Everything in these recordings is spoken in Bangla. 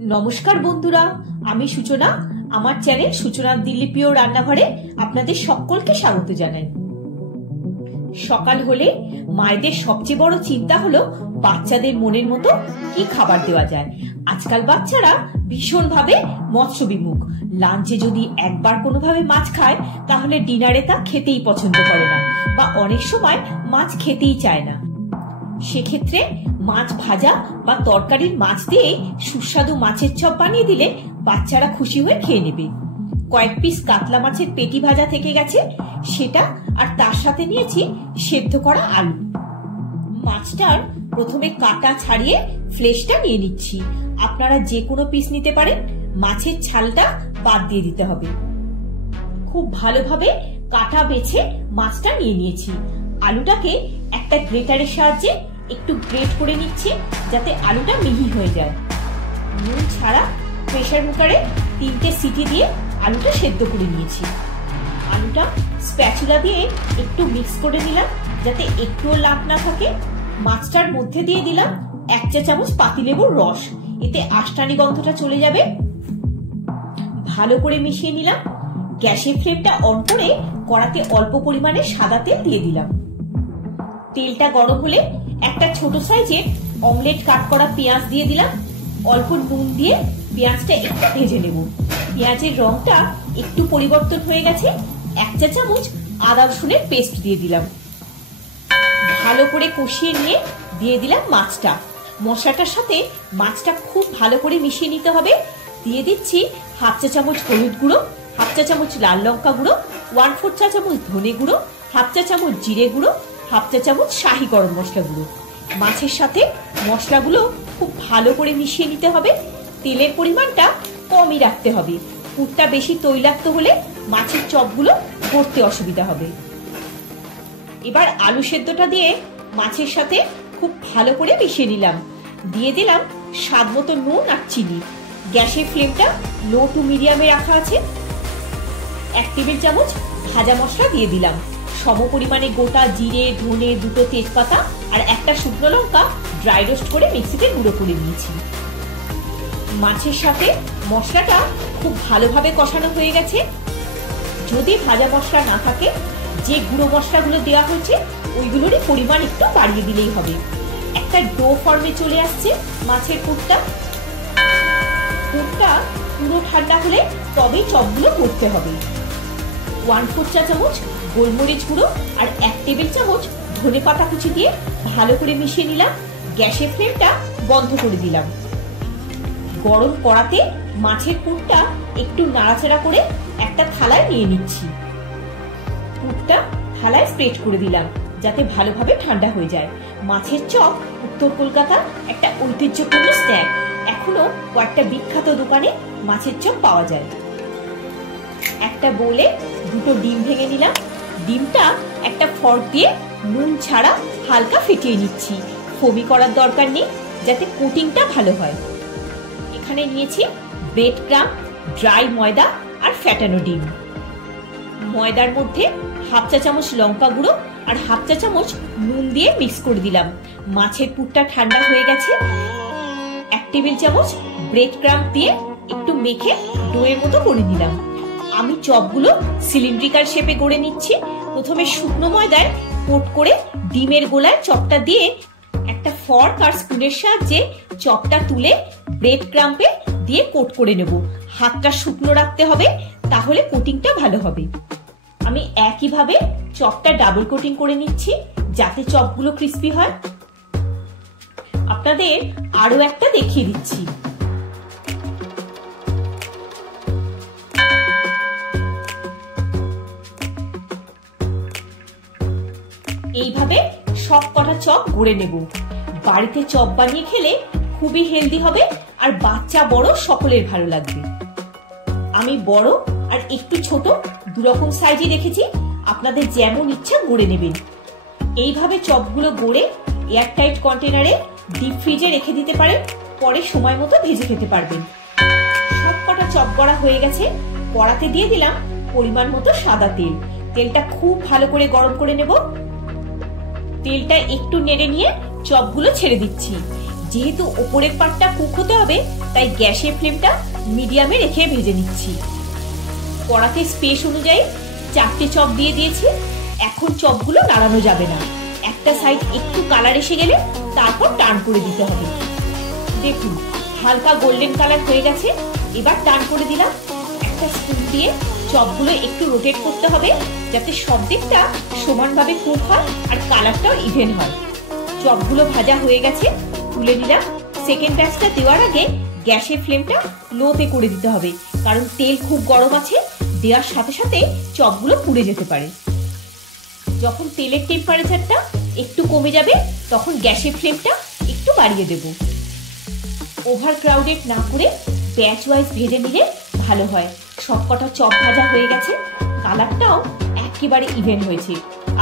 নমস্কার বন্ধুরা, আমি সূচনা। আমার চ্যানেল সূচনার দিল্লি প্রিয় রান্নাঘরে আপনাদের সকলকে স্বাগত জানাই। সকাল হলে মায়েদের সবচেয়ে বড় চিন্তা হলো বাচ্চাদের মনের মতো কি খাবার দেওয়া যায়। আজকাল বাচ্চারা ভীষণভাবে মৎস্য বিমুখ। লাঞ্চে যদি একবার কোনোভাবে মাছ খায় তাহলে ডিনারে তা খেতেই পছন্দ করে না, বা অনেক সময় মাছ খেতেই চায় না। সেক্ষেত্রে মাছ ভাজা বা তরকারির মাছ দিয়ে সুস্বাদু মাছের চপ বানিয়ে দিলে বাচ্চারা খুশি হয়ে খেয়ে নেবে। কয়েক পিস কাতলা মাছের পেটি ভাজা থেকে গেছে, সেটা আর তার সাথে নিয়েছি সেদ্ধ করা আলু। মাছটার প্রথমে কাটা ছাড়িয়ে ফ্লেশটা নিয়ে নিচ্ছি। আপনারা যে কোনো পিস নিতে পারেন, মাছের ছালটা বাদ দিয়ে দিতে হবে। খুব ভালোভাবে কাটা বেছে মাছটা নিয়ে নিয়েছি। আলুটাকে একটা গ্রেটারের সাহায্যে একটু গ্রেট করে নিচ্ছি যাতে আলুটা মিহি হয়ে যায়। নুন ছাড়া প্রেসার কুকারে 3টে সিটি দিয়ে আলুটা সেদ্ধ করে নিয়েছি। আলুটা স্প্যাচুলা দিয়ে একটু মিক্স করে নিলাম যাতে একটুও লাট না থাকে। মাছটার মধ্যে দিয়ে দিলাম 1 চা চামচ পাতিলেবুর রস, এতে আষ্টানি গন্ধটা চলে যাবে। ভালো করে মিশিয়ে নিলাম। গ্যাসের ফ্লেমটা অন করে কড়াতে অল্প পরিমাণে সাদা তেল দিয়ে দিলাম। তেলটা গরম হলে একটা ছোট সাইজের অমলেট কাট করা পেঁয়াজ দিয়ে দিলাম। অল্প নুন দিয়ে পেঁয়াজটা একটু ভেজে নেব। পেঁয়াজের রংটা একটু পরিবর্তন হয়ে গেছে। 1 চা চামচ আদা রসুনের পেস্ট দিয়ে দিলাম। ভালো করে কষিয়ে নিয়ে দিয়ে দিলাম মাছটা। মশলাটার সাথে মাছটা খুব ভালো করে মিশিয়ে নিতে হবে। দিয়ে দিচ্ছি 1/2 চা চামচ হলুদ গুঁড়ো, 1/2 চা চামচ লাল লঙ্কা গুঁড়ো, 1/4 চা চামচ ধনে গুঁড়ো, 1/2 চা চামচ জিরে গুঁড়ো, 1/2 চা চামচ শাহি গরম মশলা গুঁড়ো। মাছের সাথে মশলাগুলো খুব ভালো করে মিশিয়ে নিতে হবে। তেলের পরিমাণটা কমই রাখতে হবে। পুরটা বেশি তৈলাক্ত হলে মাছের চপগুলো গড়তে অসুবিধা হবে। এবার আলু সেদ্ধটা দিয়ে মাছের সাথে খুব ভালো করে মিশিয়ে নিলাম। দিয়ে দিলাম স্বাদ মতো নুন আর চিনি। গ্যাসের ফ্লেমটা লো টু মিডিয়ামে রাখা আছে। 1 টেবিল চামচ ভাজা মশলা দিয়ে দিলাম। সম পরিমাণে গোটা জিরে, ধনে, 2টো তেজপাতা আর একটা শুকনো লঙ্কা ড্রাই রোস্ট করে মিক্সিতে গুঁড়ো করে নিয়েছি। মাছের সাথে মশলাটা খুব ভালোভাবে কষানো হয়ে গেছে। যদি ভাজা মশলা না থাকে, যে গুঁড়ো মশলাগুলো দেওয়া হয়েছে ওইগুলোরই পরিমাণ একটু বাড়িয়ে দিলেই হবে। একটা ডো ফর্মে চলে আসছে মাছের পুরটা। পুরটা পুরো ঠান্ডা হলে তবেই চপগুলো করতে হবে। 1/4 চা চামচ গোলমরিচ গুঁড়ো আর 1 টেবিল চামচ ধনে পাতা কুচি দিয়ে ভালো করে মিশিয়ে নিলাম। গ্যাসের ফ্লেমটা বন্ধ করে দিলাম। গরম কড়াতে মাছের পুরটা একটু নাড়াচাড়া করে একটা থালায় নিয়ে নিচ্ছি। পুরটা থালায় স্প্রেড করে দিলাম যাতে ভালোভাবে ঠান্ডা হয়ে যায়। মাছের চপ উত্তর কলকাতার একটা ঐতিহ্যপূর্ণ স্ন্যাক। এখনো কয়েকটা বিখ্যাত দোকানে মাছের চপ পাওয়া যায়। একটা বোলে 2টো ডিম ভেঙে নিলাম। ডিমটা একটা ফর্ক দিয়ে নুন ছাড়া হালকা ফেটিয়ে নিচ্ছি। ফোমি করার দরকার নেই, যাতে কোটিংটা ভালো হয়। এখানে নিয়েছি ব্রেড ক্রাম্ব, ড্রাই ময়দা আর ফ্যাটানো ডিম। ময়দার মধ্যে 1/2 চা চামচ লঙ্কা গুঁড়ো আর 1/2 চা চামচ নুন দিয়ে মিক্স করে দিলাম। মাছের পুরটা ঠান্ডা হয়ে গেছে। 1 টেবিল চামচ ব্রেড ক্রাম্ব দিয়ে একটু মেখে ডোয়ের মতো করে নিলাম। আমি চপগুলো সিলিন্ড্রিক্যাল শেপে গড়ে নিচ্ছি। প্রথমে শুকনো ময়দায় কোট করে ডিমের গোলায় চপটা দিয়ে একটা ফর্ক আর স্পুনের সাহায্যে চপটা তুলে ব্রেড ক্রাম্বে দিয়ে কোট করে নেব। হাতটা শুকনো রাখতে হবে, তাহলে কোটিংটা ভালো হবে। আমি একইভাবে চপটা ডাবল কোটিং করে নিচ্ছি যাতে চপগুলো ক্রিস্পি হয়। আপনাদের আরো একটা দেখিয়ে দিচ্ছি। এইভাবে সব কটা চপ গড়ে নেব। বাড়িতে চপ বানিয়ে খেলে খুবই হেলদি হবে আর বাচ্চা বড় সকলের ভালো লাগবে। আমি বড় আর একটু ছোট দুরকম সাইজে রেখেছি, আপনাদের যেমন ইচ্ছা গড়ে নেবেন। এইভাবে চপগুলো গড়ে এয়ারটাইট কন্টেনারে ডিপ ফ্রিজে রেখে দিতে পারেন, পরে সময় মতো ভেজে খেতে পারবেন। সব কটা চপ গড়া হয়ে গেছে। কড়াতে দিয়ে দিলাম পরিমাণ মতো সাদা তেল। তেলটা খুব ভালো করে গরম করে নেব। তেলটা একটু নেড়ে নিয়ে চপগুলো ছেড়ে দিচ্ছি। যেহেতু ওপরের পাটটা কুক হতে হবে, তাই গ্যাসের ফ্লেমটা মিডিয়ামে রেখে ভেজে নিচ্ছি। কড়াতে স্পেস অনুযায়ী 4টে চপ দিয়ে দিয়েছি। এখন চপগুলো নাড়ানো যাবে না, একটা সাইড একটু কালার এসে গেলে তারপর টার্ন করে দিতে হবে। দেখুন হালকা গোল্ডেন কালার হয়ে গেছে, এবার টার্ন করে দিলাম। একটা স্পুন দিয়ে চপগুলো একটু রোটেট করতে হবে, যাতে সব দিকটা সমানভাবে কুক হয় আর কালারটাও ইভেন হয়। চপগুলো ভাজা হয়ে গেছে, তুলে নিলাম। সেকেন্ড ব্যাচটা দেওয়ার আগে গ্যাসের ফ্লেমটা লোতে করে দিতে হবে, কারণ তেল খুব গরম আছে, দেওয়ার সাথে সাথে চপগুলো পুড়ে যেতে পারে। যখন তেলের টেম্পারেচারটা একটু কমে যাবে, তখন গ্যাসের ফ্লেমটা একটু বাড়িয়ে দেব। ওভার ক্রাউডেড না করে ব্যাচ ওয়াইজ ভেজে নিলে ভালো হয়। সবকটা চপ ভাজা হয়ে গেছে, কালারটাও একেবারে ইভেন হয়েছে।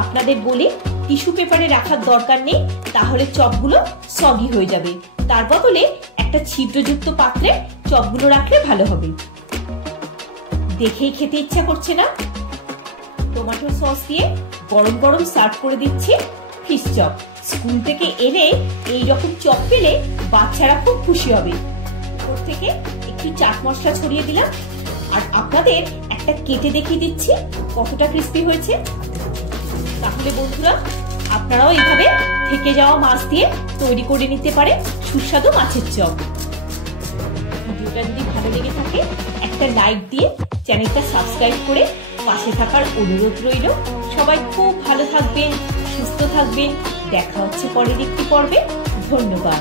আপনাদের বলি টিস্যু পেপারে রাখার দরকার নেই, তাহলে চপগুলো সগি হয়ে যাবে। তার বদলে একটা ছিদ্রযুক্ত পাত্রে চপগুলো রাখলে ভালো হবে। দেখেই খেতে ইচ্ছা করছে না? টমেটো সস দিয়ে গরম গরম সার্ভ করে দিচ্ছি ফিশ চপ। স্কুল থেকে এলে এইরকম চপ পেলে বাচ্চারা খুব খুশি হবে। উপর থেকে একটু চাট মশলা ছড়িয়ে দিলাম, আর আপনাদের একটা কেটে দেখিয়ে দিচ্ছি কতটা ক্রিস্পি হয়েছে। তাহলে বন্ধুরা, আপনারাও এইভাবে থেকে যাওয়া মাছ দিয়ে তৈরি করে নিতে পারেন সুস্বাদু মাছের চপ। ভিডিওটা যদি ভালো লেগে থাকে একটা লাইক দিয়ে চ্যানেলটা সাবস্ক্রাইব করে পাশে থাকার অনুরোধ রইল। সবাই খুব ভালো থাকবেন, সুস্থ থাকবেন। দেখা হচ্ছে পরের একটি পর্বে। ধন্যবাদ।